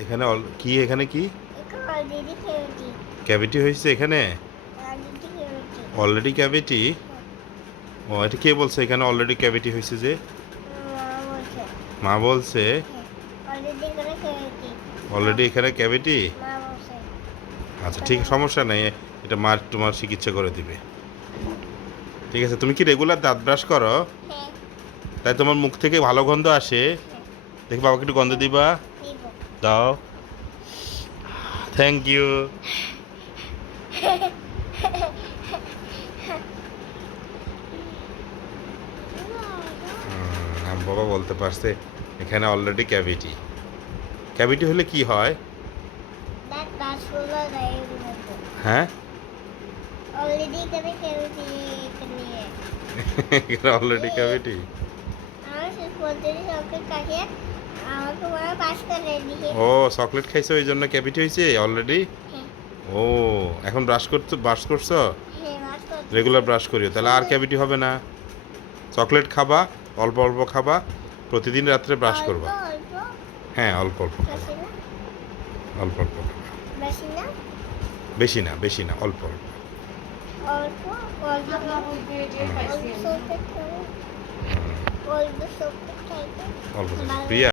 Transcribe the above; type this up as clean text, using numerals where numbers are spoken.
এখানে কি এখানে কি অলরেডি খেয়েছি। ক্যাভিটি হয়েছে এখানে? অলরেডি খেয়েছি। Already cavity? ও, এটা কে বলছে এখানে অলরেডি ক্যাভিটি হয়েছে যে? মা বলছে। মা বলছে হ্যাঁ, অলরেডি করে খেয়েছি। অলরেডি এখানে ক্যাভিটি? মা বলছে। আচ্ছা, ঠিক, সমস্যা নেই। এটা মা তোমার চিকিৎসা করে দিবে। ঠিক আছে, তুমি কি রেগুলার দাঁত ব্রাশ করো? হ্যাঁ, তাই তোমার মুখ থেকে ভালো গন্ধ আসে? হ্যাঁ, দেখি বাবাকে একটু গন্ধ দিবা। দিব। দাও। Thank you. বাবা বলতে পারছে এখানে অলরেডি ক্যাভিটি। ক্যাভিটি হলে কি হয়? দাঁত ব্রাশগুলো দেয় এগুলোতে। হ্যাঁ। অলরেডি করে খেয়েছি এখানে। এখানে অলরেডি ক্যাভিটি। আমার শেষ পর্যন্ত সবকে কাটিয়ে আমাকে মা পাস করে দিয়ে। ও, চকলেট খাইছো ওই জন্য ক্যাভিটি হয়েছে অলরেডি? হ্যাঁ, ও, এখন ব্রাশ করছো? হ্যাঁ, পাস করতে। রেগুলার ব্রাশ করিও, তাহলে আর ক্যাভিটি হবে না। চকলেট খাবা, অল্প অল্প খাবা, প্রতিদিন রাত্রে ব্রাশ অল্প করবা। অল্প হ্যাঁ, অল্প অল্প খাবা, বেশি না, অল্প অল্প খাবা। বেশি না, বেশি না, বেশি না, অল্প অল্প। অল্প অল্প অল্প চকলেট খাবো। হুম, অল্প চকলেট খাইতে অল্প ভালো। প্রিয়া।